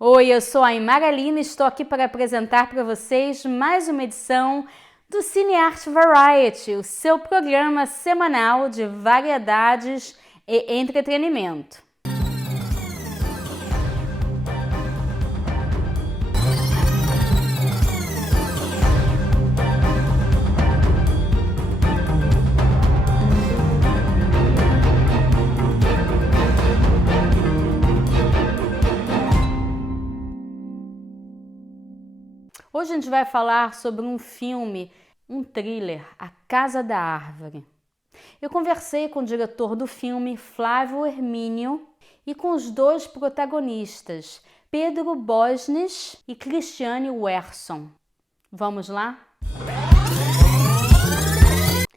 Oi, eu sou a Aymara Lima e estou aqui para apresentar para vocês mais uma edição do Cine Art Variety, o seu programa semanal de variedades e entretenimento. Hoje a gente vai falar sobre um filme, um thriller, A Casa da Árvore. Eu conversei com o diretor do filme, Flávio Hermínio, e com os dois protagonistas, Pedro Bosnes e Cristiane Werson. Vamos lá?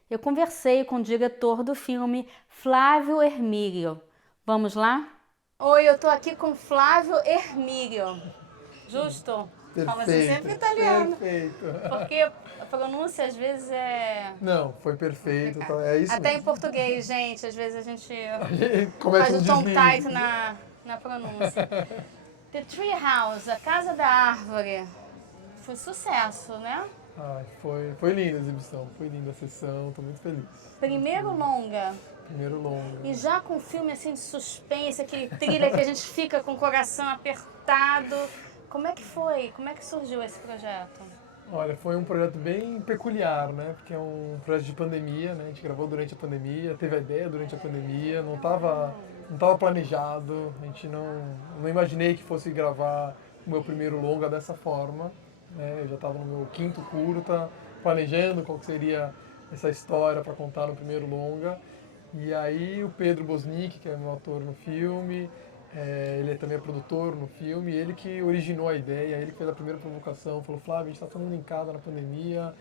Eu conversei com o diretor do filme, Flávio Hermínio. Vamos lá? Oi, eu tô aqui com Flávio Hermínio. Justo? Fala assim sempre italiano. Perfeito. Porque a pronúncia às vezes é... Não, foi perfeito. Tá, é isso Até mesmo. em português, gente, às vezes a gente Começa faz um o tom deslize. tight na pronúncia. The Tree House, A Casa da Árvore, foi sucesso, né? Ai, foi linda a exibição, foi linda a sessão, tô muito feliz. Primeiro longa, Primeiro longa. e já com filme assim de suspense, aquele thriller que a gente fica com o coração apertado. Como é que foi? Como é que surgiu esse projeto? Olha, foi um projeto bem peculiar, né? Porque é um projeto de pandemia, né? A gente gravou durante a pandemia, teve a ideia durante a pandemia, não tava planejado, a gente não imaginei que fosse gravar o meu primeiro longa dessa forma, né? Eu já estava no meu quinto curta, planejando qual que seria essa história para contar no primeiro longa. E aí o Pedro Bosnick, que é meu ator no filme, ele também é produtor no filme, ele que originou a ideia, ele que fez a primeira provocação, falou, Flávio, a gente está todo mundo em casa na pandemia,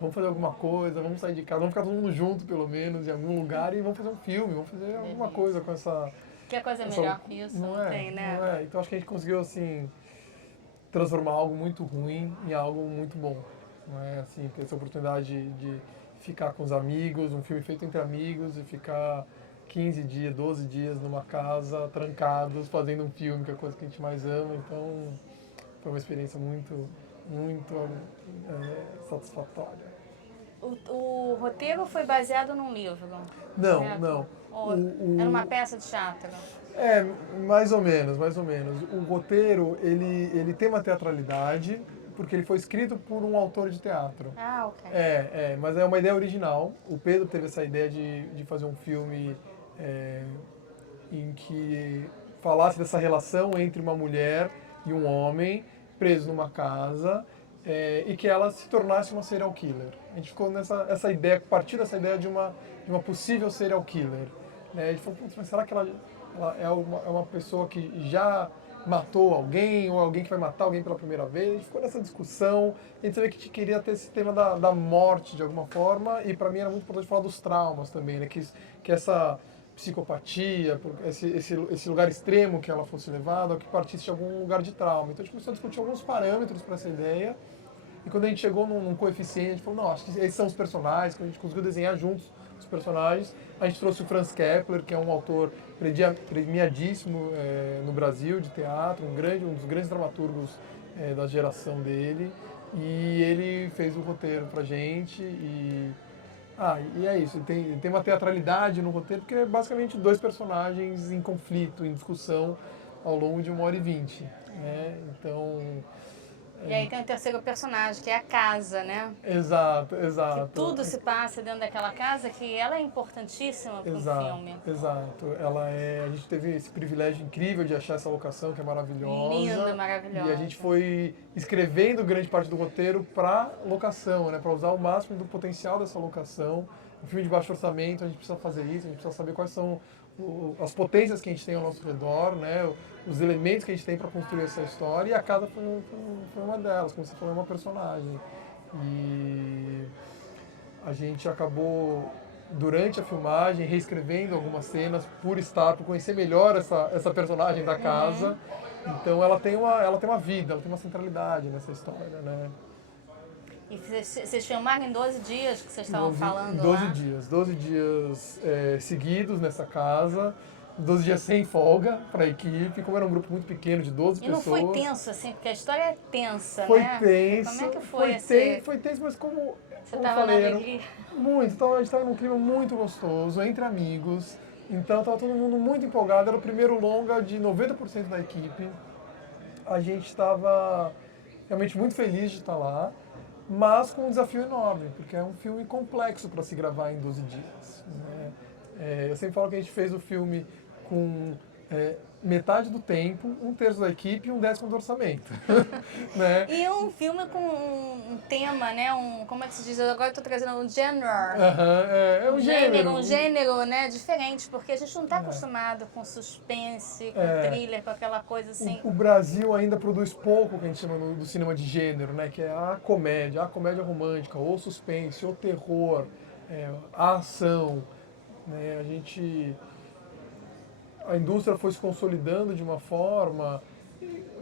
vamos fazer alguma coisa, vamos sair de casa, vamos ficar todo mundo junto pelo menos em algum lugar e vamos fazer um filme, vamos fazer alguma coisa com essa... Que coisa melhor que isso, não tem, né? Não é? Então acho que a gente conseguiu assim transformar algo muito ruim em algo muito bom, não é? Assim, ter essa oportunidade de ficar com os amigos, um filme feito entre amigos e ficar 15 dias, 12 dias numa casa, trancados, fazendo um filme, que é a coisa que a gente mais ama. Então, foi uma experiência muito satisfatória. O roteiro foi baseado num livro? Não, certo? não. Ou era uma peça de teatro? É, mais ou menos, mais ou menos. O roteiro, ele tem uma teatralidade, porque ele foi escrito por um autor de teatro. Ah, ok. Mas é uma ideia original. O Pedro teve essa ideia de fazer um filme em que falasse dessa relação entre uma mulher e um homem preso numa casa e que ela se tornasse uma serial killer. A gente ficou essa ideia, a partir dessa ideia de uma possível serial killer. Né? A gente falou, mas será que ela é uma pessoa que já matou alguém ou alguém que vai matar alguém pela primeira vez? A gente ficou nessa discussão, a gente sabia que a gente queria ter esse tema da morte de alguma forma e para mim era muito importante falar dos traumas também, né? Que essa psicopatia, esse lugar extremo que ela fosse levada, ou que partisse de algum lugar de trauma. Então a gente começou a discutir alguns parâmetros para essa ideia e quando a gente chegou num coeficiente, a gente falou, não, acho que esses são os personagens, quando a gente conseguiu desenhar juntos os personagens, a gente trouxe o Franz Kepler, que é um autor premiadíssimo no Brasil de teatro, um dos grandes dramaturgos da geração dele, e ele fez o roteiro pra gente e é isso, tem uma teatralidade no roteiro, porque é basicamente dois personagens em conflito, em discussão ao longo de 1h20, né? Então... E aí tem o terceiro personagem, que é a casa, né? Exato. Que tudo se passa dentro daquela casa, que ela é importantíssima para o filme. Exato. A gente teve esse privilégio incrível de achar essa locação, que é maravilhosa. Linda, maravilhosa. E a gente foi escrevendo grande parte do roteiro para locação, né? Para usar o máximo do potencial dessa locação. Um filme de baixo orçamento, a gente precisa fazer isso, a gente precisa saber quais são as potências que a gente tem ao nosso redor, né? Os elementos que a gente tem para construir essa história, e a casa foi uma delas, como você falou, é uma personagem. E a gente acabou, durante a filmagem, reescrevendo algumas cenas por conhecer melhor essa personagem da casa. Então ela tem uma vida, ela tem uma centralidade nessa história, né? E vocês filmaram em 12 dias que vocês estavam falando 12 lá? dias, 12 dias seguidos nessa casa. 12 dias sem folga para a equipe, como era um grupo muito pequeno, de 12 E não pessoas. foi tenso, assim, porque a história é tensa, Foi né? tenso. Como é que foi esse... Foi tenso, mas como Você eu tava falei, na era alegria? muito. Então a gente estava num clima muito gostoso, entre amigos. Então estava todo mundo muito empolgado. Era o primeiro longa de 90% da equipe. A gente estava realmente muito feliz de estar lá, mas com um desafio enorme, porque é um filme complexo para se gravar em 12 dias. Né? Eu sempre falo que a gente fez o filme com metade do tempo, um terço da equipe e um décimo do orçamento. Né? E um filme com um tema, né? Como é que se diz? Agora eu tô trazendo um genre. É um gênero. Um gênero, né? Diferente, porque a gente não tá acostumado com suspense, com thriller, com aquela coisa assim. O Brasil ainda produz pouco, que a gente chama do cinema de gênero, né? Que é a comédia romântica, ou suspense, ou terror, a ação. Né? A indústria foi se consolidando de uma forma,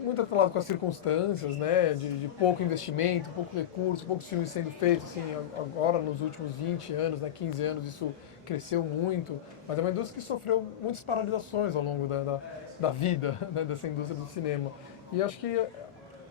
muito atrelado com as circunstâncias, né, de pouco investimento, pouco recurso, poucos filmes sendo feitos, assim, agora nos últimos 20 anos, 15 anos, isso cresceu muito, mas é uma indústria que sofreu muitas paralisações ao longo da vida, né, dessa indústria do cinema. E acho que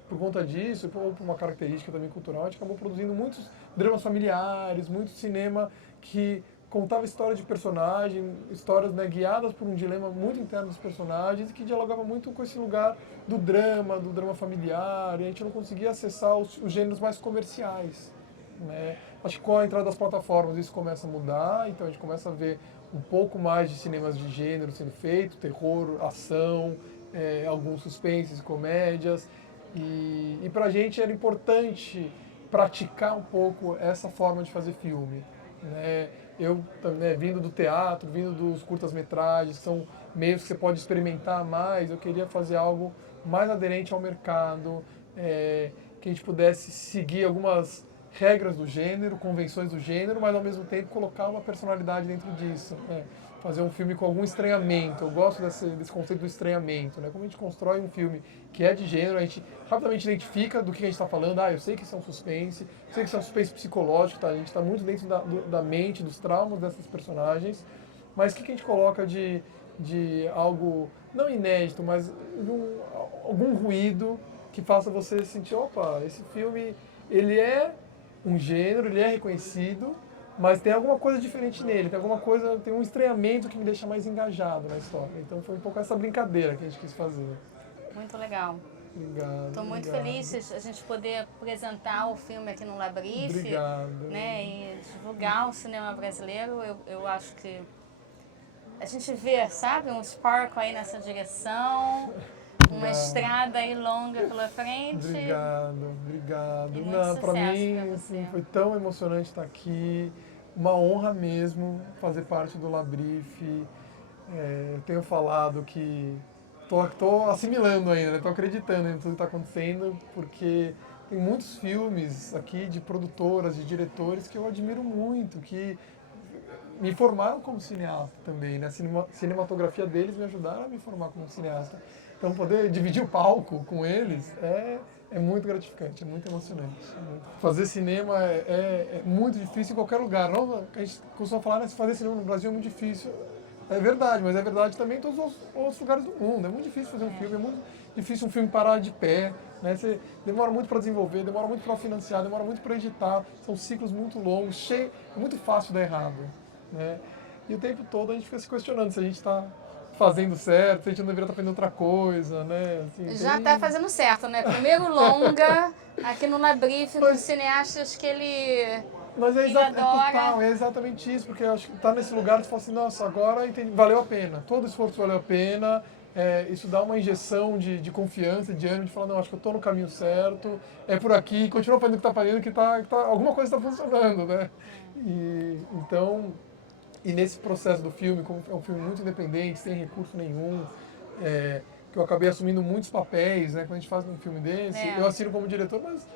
por conta disso, ou por uma característica também cultural, a gente acabou produzindo muitos dramas familiares, muito cinema que contava histórias de personagem, histórias, né, guiadas por um dilema muito interno dos personagens e que dialogava muito com esse lugar do drama familiar, e a gente não conseguia acessar os gêneros mais comerciais. Né? Acho que com a entrada das plataformas isso começa a mudar, então a gente começa a ver um pouco mais de cinemas de gênero sendo feito, terror, ação, alguns suspenses, comédias, e pra gente era importante praticar um pouco essa forma de fazer filme. Né? Eu, né, vindo do teatro, vindo dos curtas-metragens, que são meios que você pode experimentar mais, eu queria fazer algo mais aderente ao mercado, que a gente pudesse seguir algumas regras do gênero, convenções do gênero, mas ao mesmo tempo colocar uma personalidade dentro disso. Né? Fazer um filme com algum estranhamento. Eu gosto desse conceito do estranhamento. Né? Como a gente constrói um filme que é de gênero, a gente rapidamente identifica do que a gente está falando. Eu sei que isso é um suspense, eu sei que isso é um suspense psicológico, tá? A gente está muito dentro da mente, dos traumas dessas personagens, mas o que a gente coloca de algo, não inédito, mas algum ruído que faça você sentir, opa, esse filme, ele é um gênero, ele é reconhecido, mas tem alguma coisa diferente nele, tem um estranhamento que me deixa mais engajado na história. Então foi um pouco essa brincadeira que a gente quis fazer. Muito legal. Obrigado. Estou muito feliz de a gente poder apresentar o filme aqui no Labrife. Obrigado. Né, e divulgar o cinema brasileiro. Eu acho que a gente vê, sabe, um sparkle aí nessa direção. Uma estrada aí longa pela frente. Obrigado. Não, para mim assim, foi tão emocionante estar aqui. Uma honra mesmo fazer parte do Labrife. Eu tenho falado que tô assimilando ainda, tô acreditando em tudo que está acontecendo, porque tem muitos filmes aqui de produtoras, de diretores que eu admiro muito, que me formaram como cineasta também, né? A cinematografia deles me ajudaram a me formar como cineasta. Então, poder dividir o palco com eles é muito gratificante, é muito emocionante. Fazer cinema é muito difícil em qualquer lugar. Não, a gente costuma falar, né, fazer cinema no Brasil é muito difícil. É verdade, mas é verdade também em todos os outros lugares do mundo. É muito difícil fazer um filme, é muito difícil um filme parar de pé. Né? Você demora muito para desenvolver, demora muito para financiar, demora muito para editar. São ciclos muito longos, é muito fácil dar errado. Né? E o tempo todo a gente fica se questionando se a gente está fazendo certo, se a gente não deveria estar fazendo outra coisa, né? Assim, já está fazendo certo, né? Primeiro longa, aqui no Labrife, com cineastas que ele Mas é exatamente isso, porque eu acho que tá nesse lugar e você fala assim, nossa, agora valeu a pena, todo esforço valeu a pena, isso dá uma injeção de confiança, de ânimo, de falar, não, acho que eu estou no caminho certo, é por aqui, continua fazendo o que está fazendo, que alguma coisa está funcionando, né? E nesse processo do filme, como é um filme muito independente, sem recurso nenhum, que eu acabei assumindo muitos papéis, né? Quando a gente faz um filme desse, eu assino como diretor, mas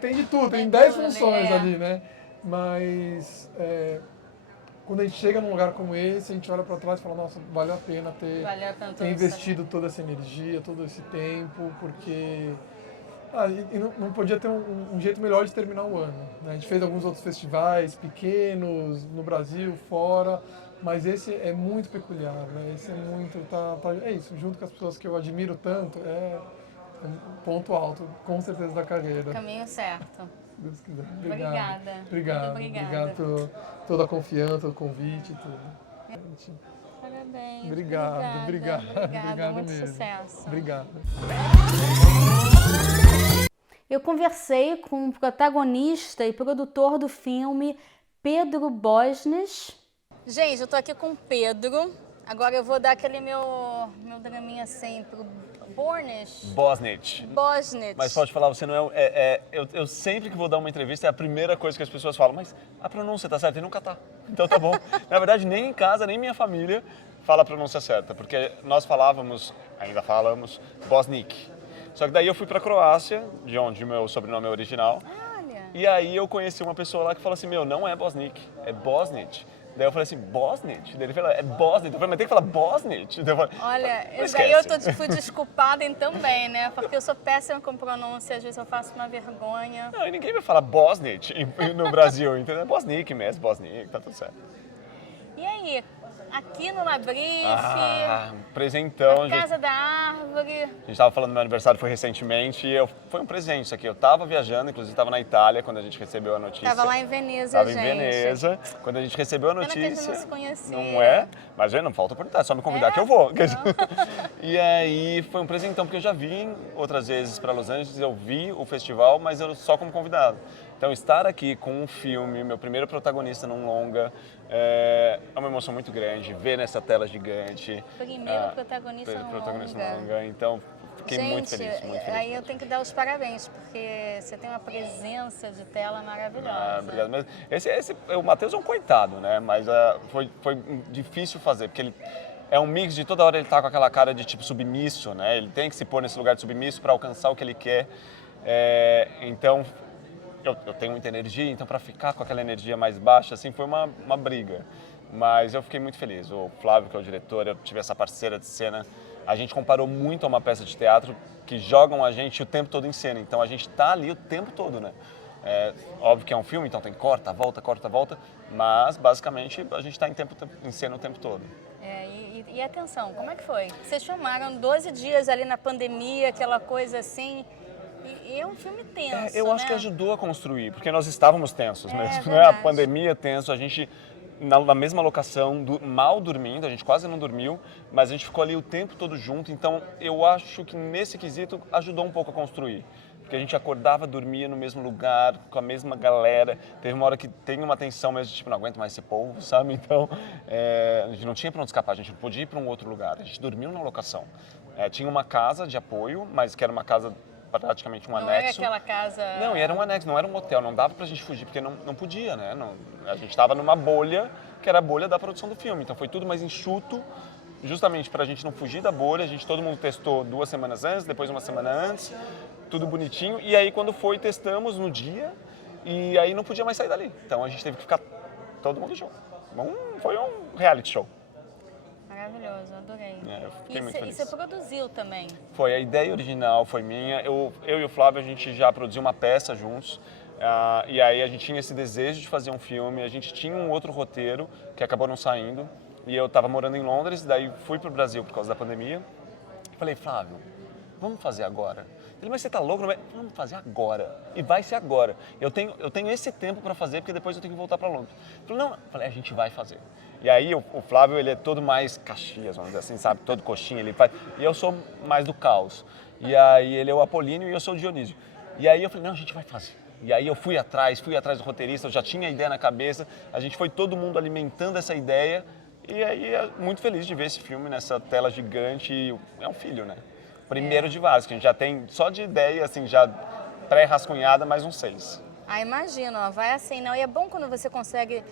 tem de tudo, tem 10 funções ali, né? Mas quando a gente chega num lugar como esse, a gente olha para trás e fala, nossa, valeu a pena ter investido toda essa energia, todo esse tempo, porque e não podia ter um jeito melhor de terminar o ano. Né? A gente fez alguns outros festivais pequenos, no Brasil, fora, Mas esse é muito peculiar, né? Esse é muito, é isso, junto com as pessoas que eu admiro tanto, é um ponto alto, com certeza, da carreira. Caminho certo. Se Deus quiser. Obrigada. Obrigado. Muito obrigada. Obrigado por toda a confiança, o convite e tudo. Parabéns. Obrigado. Obrigado Muito mesmo. sucesso. Obrigado. Eu conversei com o protagonista e produtor do filme, Pedro Bosnes. Gente, eu tô aqui com o Pedro. Agora eu vou dar aquele meu draminha assim pro Bosnich. Mas pode falar, você não eu sempre que vou dar uma entrevista é a primeira coisa que as pessoas falam, mas a pronúncia tá certa? E nunca tá. Então tá bom. Na verdade, nem em casa, nem minha família fala a pronúncia certa, porque nós ainda falamos, Bosnić. Só que daí eu fui pra Croácia, de onde o meu sobrenome é original. Olha. E aí eu conheci uma pessoa lá que falou assim, não é Bosnić, é Bosnić. Daí eu falei assim, Bosnić? Daí ele falou, é Bosnić. Eu falei, mas tem que falar Bosnić? Daí eu falei, olha, isso daí eu fui desculpada em também, né? Porque eu sou péssima com pronúncia, às vezes eu faço uma vergonha. Não, e ninguém vai falar Bosnić no Brasil, entendeu? É Bosnić mesmo, Bosnić, tá tudo certo. E aí, aqui no Labrife, presentão. Casa da Árvore. A gente estava falando do meu aniversário, foi recentemente, e foi um presente isso aqui. Eu estava viajando, inclusive estava na Itália quando a gente recebeu a notícia. Estava lá em Veneza, Tava gente. em Veneza, quando a gente recebeu a notícia. Pena que a gente não se conhecia. Não é? Mas não falta oportunidade, é só me convidar que eu vou. E aí foi um presentão, porque eu já vim outras vezes para Los Angeles, eu vi o festival, mas eu só como convidado. Então, estar aqui com um filme, meu primeiro protagonista num longa, é uma emoção muito grande, ver nessa tela gigante. Primeiro protagonista num longa. Então, fiquei muito feliz. Aí eu tenho que dar os parabéns, porque você tem uma presença de tela maravilhosa. Obrigado mesmo. O Matheus é um coitado, né? Mas foi difícil fazer, porque ele é um mix de toda hora ele tá com aquela cara de tipo submisso, né? Ele tem que se pôr nesse lugar de submisso para alcançar o que ele quer. Então, eu tenho muita energia, então para ficar com aquela energia mais baixa, assim, foi uma briga. Mas eu fiquei muito feliz. O Flávio, que é o diretor, eu tive essa parceira de cena. A gente comparou muito a uma peça de teatro que jogam a gente o tempo todo em cena. Então a gente tá ali o tempo todo, né? Óbvio que é um filme, então tem corta, volta. Mas basicamente a gente tá em cena o tempo todo. E atenção, como é que foi? Vocês filmaram 12 dias ali na pandemia, aquela coisa assim. E é um filme tenso, eu acho que ajudou a construir, porque nós estávamos tensos mesmo, né? A pandemia tenso, a gente na mesma locação, mal dormindo, a gente quase não dormiu, mas a gente ficou ali o tempo todo junto, então eu acho que nesse quesito ajudou um pouco a construir. Porque a gente acordava, dormia no mesmo lugar, com a mesma galera. Teve uma hora que tem uma tensão mesmo, tipo, não aguento mais esse povo, sabe? Então, a gente não tinha para onde escapar, a gente não podia ir para um outro lugar. A gente dormiu na locação. Tinha uma casa de apoio, mas que era uma casa praticamente um anexo. Não era aquela casa... Não, e era um anexo, não era um hotel, não dava pra gente fugir, porque não podia, né? A gente estava numa bolha, que era a bolha da produção do filme, então foi tudo mais enxuto, justamente pra gente não fugir da bolha. Todo mundo testou 2 semanas antes, depois 1 semana antes, tudo bonitinho, e aí quando foi, testamos no dia, e aí não podia mais sair dali. Então a gente teve que ficar todo mundo junto. Foi um reality show. Maravilhoso, adorei. Eu fiquei muito feliz. E você produziu também? Foi, a ideia original foi minha. Eu e o Flávio, a gente já produziu uma peça juntos. E aí a gente tinha esse desejo de fazer um filme. A gente tinha um outro roteiro que acabou não saindo. E eu estava morando em Londres, daí fui para o Brasil por causa da pandemia. Falei, Flávio, vamos fazer agora? Ele, mas você tá louco? Não vai? Vamos fazer agora. E vai ser agora. Eu tenho esse tempo para fazer, porque depois eu tenho que voltar para Londres. Falei, não. Falei, a gente vai fazer. E aí o Flávio, ele é todo mais Caxias, vamos dizer assim, sabe? Todo coxinha, ele faz. E eu sou mais do caos. E aí ele é o Apolíneo e eu sou o Dionísio. E aí eu falei, não, a gente vai fazer. E aí eu fui atrás do roteirista, eu já tinha a ideia na cabeça. A gente foi todo mundo alimentando essa ideia. E aí muito feliz de ver esse filme nessa tela gigante. E é um filho, né? Primeiro de vários, que a gente já tem só de ideia, assim, já pré-rascunhada, mais uns 6. Imagino, vai assim, não. E é bom quando você consegue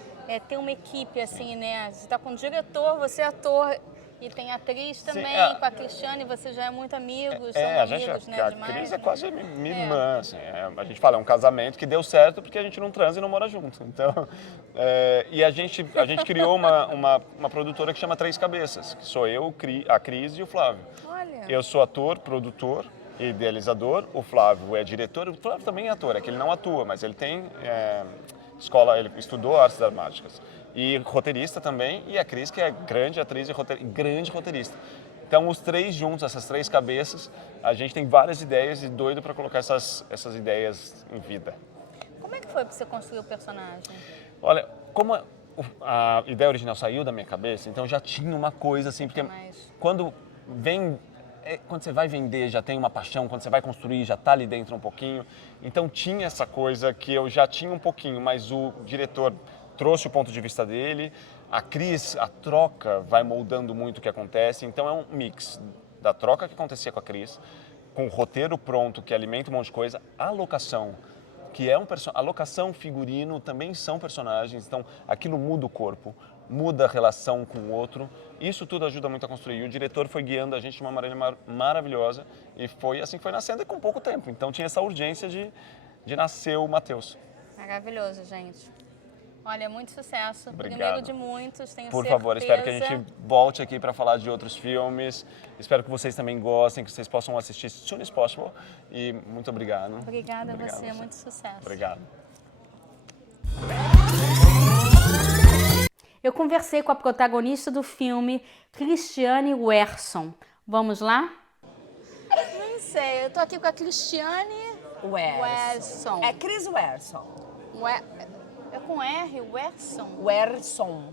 ter uma equipe, assim, né? Você tá com o diretor, você é ator, e tem atriz também, com a Cristiane, você já é muito amigo, são amigos, né? A Cris é quase minha irmã, assim. A gente fala, é um casamento que deu certo porque a gente não transa e não mora junto. Então, e a gente criou uma produtora que chama Três Cabeças, que sou eu, a Cris e o Flávio. Olha. Eu sou ator, produtor, idealizador, o Flávio é diretor, o Flávio também é ator, é que ele não atua, mas ele tem escola, ele estudou artes dramáticas. e roteirista também, e a Cris, que é grande atriz e grande roteirista. Então, os três juntos, essas três cabeças, a gente tem várias ideias e doido para colocar essas ideias em vida. Como é que foi para você construir o personagem? Olha, como a ideia original saiu da minha cabeça, então já tinha uma coisa assim, porque quando você vai vender, já tem uma paixão, quando você vai construir, já está ali dentro um pouquinho. Então tinha essa coisa que eu já tinha um pouquinho, mas o diretor trouxe o ponto de vista dele, a Cris, a troca vai moldando muito o que acontece, então é um mix da troca que acontecia com a Cris, com o roteiro pronto, que alimenta um monte de coisa, a locação, que é a locação, figurino, também são personagens, então aquilo muda o corpo, muda a relação com o outro, isso tudo ajuda muito a construir. E o diretor foi guiando a gente de uma maneira maravilhosa e foi assim que foi nascendo e com pouco tempo, então tinha essa urgência de nascer o Matheus. Maravilhoso, gente. Olha, muito sucesso. Obrigado. Primeiro de muitos, tenho Por certeza. favor, espero que a gente volte aqui para falar de outros filmes. Espero que vocês também gostem, que vocês possam assistir as soon as possible. E muito obrigado. Obrigada a você, muito sucesso. Obrigado. Eu conversei com a protagonista do filme, Cristiane Werson. Vamos lá? Não sei, eu tô aqui com a Cristiane Werson. É Cris Werson. É com R, Werson? Werson.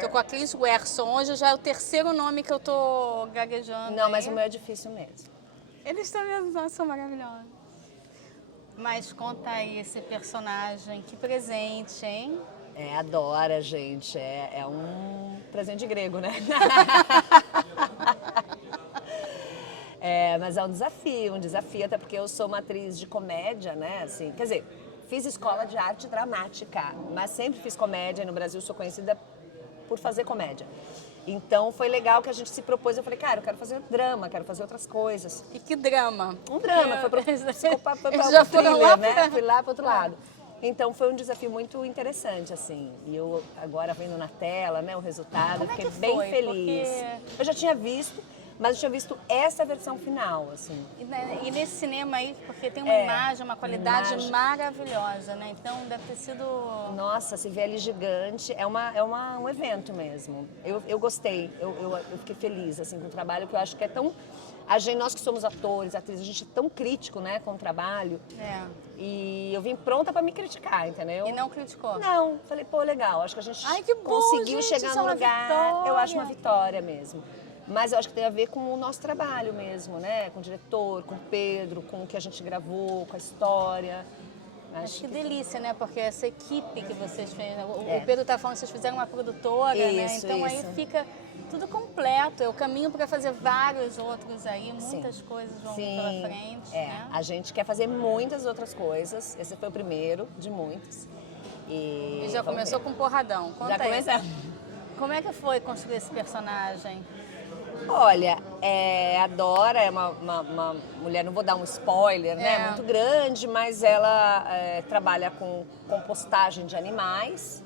Tô com a Cris Werson. Hoje já é o terceiro nome que eu tô gaguejando. Não, aí. mas o meu é difícil mesmo. Eles também são maravilhosos. Mas conta aí esse personagem, que presente, hein? Adora, gente. É um presente grego, né? Mas é um desafio, até porque eu sou uma atriz de comédia, né? Assim, quer dizer, fiz escola de arte dramática, mas sempre fiz comédia e no Brasil sou conhecida por fazer comédia. Então foi legal que a gente se propôs, eu falei, cara, eu quero fazer drama, quero fazer outras coisas. E que drama? Um drama, foi pro Já foram lá, né? Fui lá pro outro lado. Então foi um desafio muito interessante, assim. E eu agora vendo na tela, né, o resultado, fiquei bem feliz. Porque... Eu já tinha visto, mas eu tinha visto essa versão final, assim. E nesse cinema aí, porque tem uma imagem, uma qualidade maravilhosa, né? Então deve ter sido... Nossa, se vê ali gigante, é um evento mesmo. Eu gostei, eu fiquei feliz, assim, com o trabalho, que eu acho que é tão... Nós que somos atores, atrizes, a gente é tão crítico, né, com o trabalho. E eu vim pronta pra me criticar, entendeu? E não criticou? Não, falei, pô, legal, acho que a gente gente, conseguiu chegar no lugar. Vitória. Eu acho uma vitória mesmo. Mas eu acho que tem a ver com o nosso trabalho mesmo, né? Com o diretor, com o Pedro, com o que a gente gravou, com a história. Acho que delícia, né? Porque essa equipe que vocês fez, o Pedro tá falando que vocês fizeram uma produtora, né? Então aí fica tudo completo. É o caminho para fazer vários outros aí, muitas coisas vão vir pela frente. Né? A gente quer fazer muitas outras coisas. Esse foi o primeiro de muitos. E já começou com porradão. Conta já começamos. Como é que foi construir esse personagem? Olha, a Dora é uma mulher, não vou dar um spoiler, né? Muito grande, mas ela trabalha com compostagem de animais.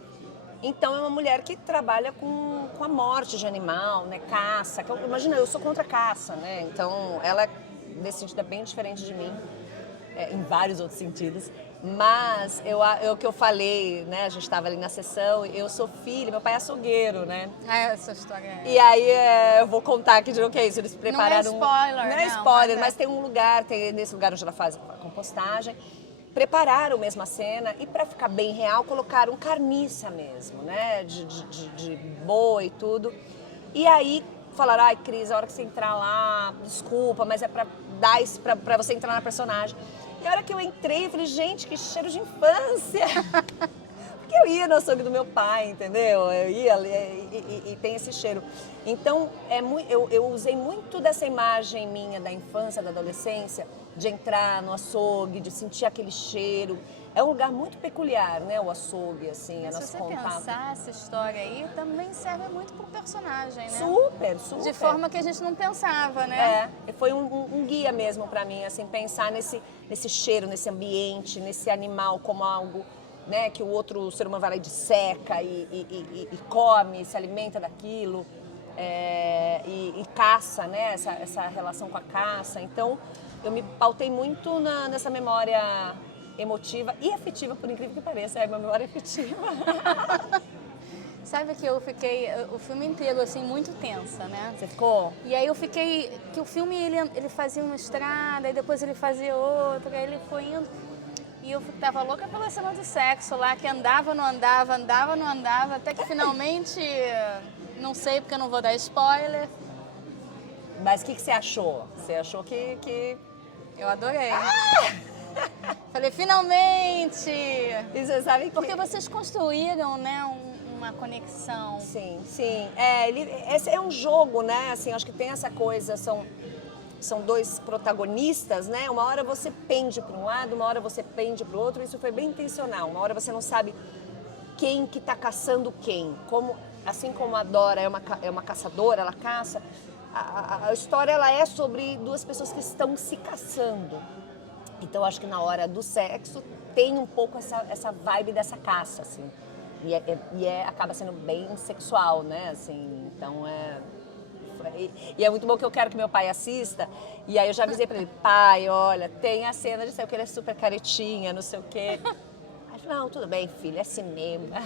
Então é uma mulher que trabalha com a morte de animal, né? Caça. Imagina, eu sou contra a caça, né? Então ela, nesse sentido, é bem diferente de mim, em vários outros sentidos. Mas o que eu falei, né? A gente estava ali na sessão, eu sou filha, meu pai é açougueiro, né? Essa história E aí eu vou contar aqui de o que é isso. Eles prepararam. Não é spoiler, não é spoiler, mas tem um lugar, nesse lugar onde ela faz a compostagem. Prepararam mesmo a cena e para ficar bem real, colocaram carniça mesmo, né? De boi e tudo. E aí falaram, ai, Cris, a hora que você entrar lá, desculpa, mas é para dar isso, para você entrar na personagem. E a hora que eu entrei, eu falei, gente, que cheiro de infância! Porque eu ia no açougue do meu pai, entendeu? Eu ia ali e tem esse cheiro. Então, eu usei muito dessa imagem minha da infância, da adolescência, de entrar no açougue, de sentir aquele cheiro. É um lugar muito peculiar, né, o açougue, assim, Mas nosso se você contato. pensar, essa história aí também serve muito pro personagem, né? Super, super. De forma que a gente não pensava, né? Foi um guia mesmo pra mim, assim, pensar nesse cheiro, nesse ambiente, nesse animal como algo, né, que o outro ser humano vai lá e disseca e come, se alimenta daquilo, e caça, né, essa relação com a caça. Então, eu me pautei muito nessa memória emotiva e afetiva, por incrível que pareça, é uma memória afetiva. Sabe que eu fiquei o filme inteiro, assim, muito tensa, né? Você ficou? E aí eu fiquei... Que o filme, ele fazia uma estrada, e depois ele fazia outra, aí ele foi indo... E eu tava louca pela cena do sexo lá, que andava, não andava, andava, não andava, até que finalmente... Não sei, porque eu não vou dar spoiler. Mas o que você achou? Você achou que... Eu adorei. Falei, finalmente! E você sabe que... Porque vocês construíram, né, uma conexão. Sim, sim. Esse é um jogo, né? Assim, acho que tem essa coisa, são dois protagonistas, né? Uma hora você pende para um lado, uma hora você pende para o outro. Isso foi bem intencional. Uma hora você não sabe quem que tá caçando quem. Assim como a Dora é uma caçadora, ela caça, a história ela é sobre duas pessoas que estão se caçando. Então, acho que na hora do sexo tem um pouco essa vibe dessa caça, assim. Acaba sendo bem sexual, né? Assim, então, E é muito bom que eu quero que meu pai assista. E aí eu já avisei pra ele, pai, olha, tem a cena de que ele é super caretinha, não sei o quê. Aí eu falei, não, tudo bem, filho, é cinema.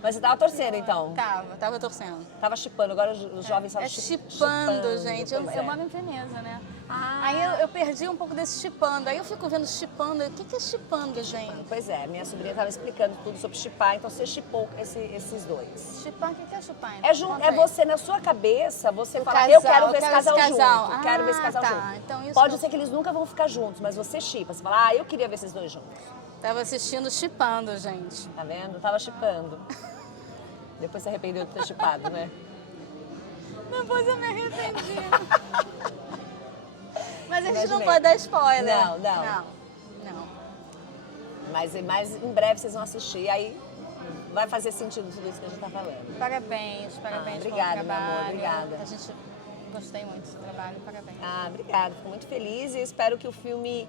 Mas você tava torcendo, então? Tava torcendo. Tava chipando, agora os jovens falam chipando, gente. Eu moro em Veneza, né? Aí eu perdi um pouco desse chipando. Aí eu fico vendo chipando. O que é chipando, gente? Pois é, minha sobrinha estava explicando tudo sobre chipar, então você chipou esses dois. Chipar, o que é chipar? É você, na sua cabeça, você fala, eu quero ver esse casal junto. Quero ver esse casal junto. Então isso pode ser que eles nunca vão ficar juntos, mas você chipa. Você fala, eu queria ver esses dois juntos. Tava assistindo chipando, gente. Tá vendo? Tava chipando. Depois se arrependeu de ter chipado, né? Depois eu me arrependi. Mas a gente não pode dar spoiler. Não. Mas em breve vocês vão assistir, aí vai fazer sentido tudo isso que a gente tá falando. Parabéns obrigada, pelo trabalho. meu amor, obrigada. A gente gostei muito do seu trabalho, parabéns. Obrigada, fico muito feliz e espero que o filme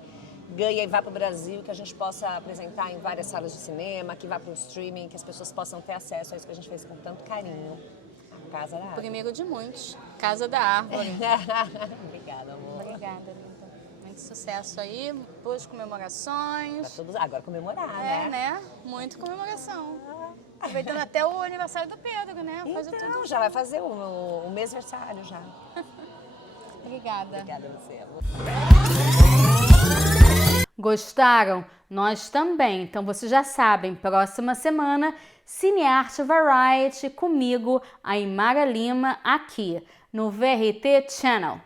ganhe e vá para o Brasil, que a gente possa apresentar em várias salas de cinema, que vá para o streaming, que as pessoas possam ter acesso a isso que a gente fez com tanto carinho. Casa da Árvore. Primeiro de muitos, Casa da Árvore. Obrigada, amor. Obrigada, linda. Muito sucesso aí, boas comemorações. Agora comemorar, né? Muito comemoração. Aproveitando até o aniversário do Pedro, né? Então, já vai fazer o mêsversário já. Obrigada. Obrigada a você, amor. Gostaram? Nós também. Então vocês já sabem, próxima semana, Cinearte Variety comigo, a Imara Lima, aqui no VRT Channel.